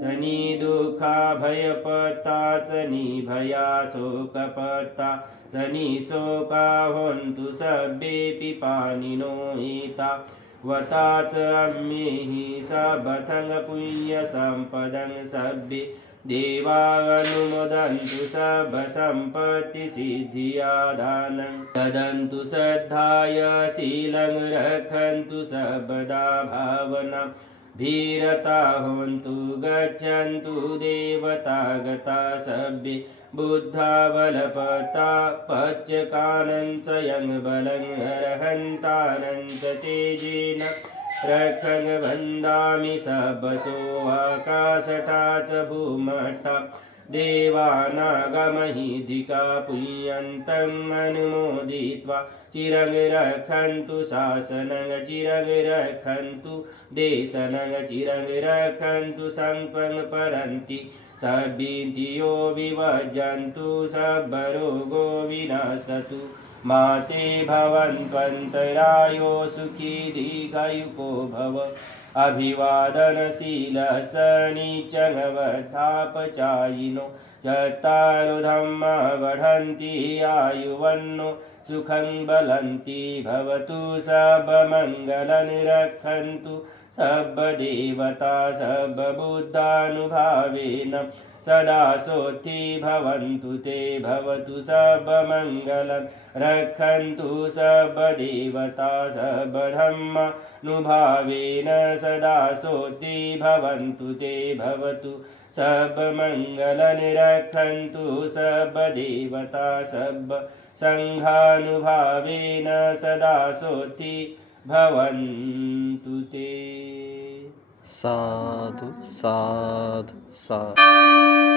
चनी दुःखा भयपत्ता चनी भया शोकपत्ता चनी शोका होन्तु सभ्येऽपि पाणिनो हिता वताच अम्मेहि सबथं पुण्यसम्पदं सभ्ये देवानुमोदन्तु सर्वसम्पत्तिसिद्धियादानं ददन्तु श्रद्धाय शीलं रक्षन्तु सर्वदा भावनां धीरता होन्तु गच्छन्तु देवता गता सभ्ये बुद्धा बलपता पच्यकानञ्च यं बलं अर्हन्तानञ्च तेजेन रक्षं वन्दामि सबसो आकाशटा च भूमटा देवानागमहिधिका पुण्यन्तम् अनुमोदित्वा चिरं रक्षन्तु शासनं चिरं रक्षन्तु देशनं चिरं रक्षन्तु सङ्कं परन्ति सभ्येन्द्रियो विवर्जन्तु सर्वरोगो विनाशतु माते भवन्त्वन्तरायो सुखी दीर्घायुको भव अभिवादनशीलः सनिचङ्वर्धापचायिनो चत्तारो धम्मा बढ़न्ति आयुवन्नो सुखं बलन्ति भवतु सर्वमङ्गलं रक्षन्तु सर्वदेवता सर्वबुद्धानुभावेन सदा सोत्थि भवन्तु ते भवतु सर्वमङ्गलं रक्षन्तु सर्वदेवता सर्वधर्मानुभावेन सदा सोत्थि भवन्तु ते भवतु सर्वमङ्गलं रक्षन्तु सर्वदेवता सर्वसङ्घानुभावेन सदा सोत्थि भवन्तु ते। साधु साधु साधु।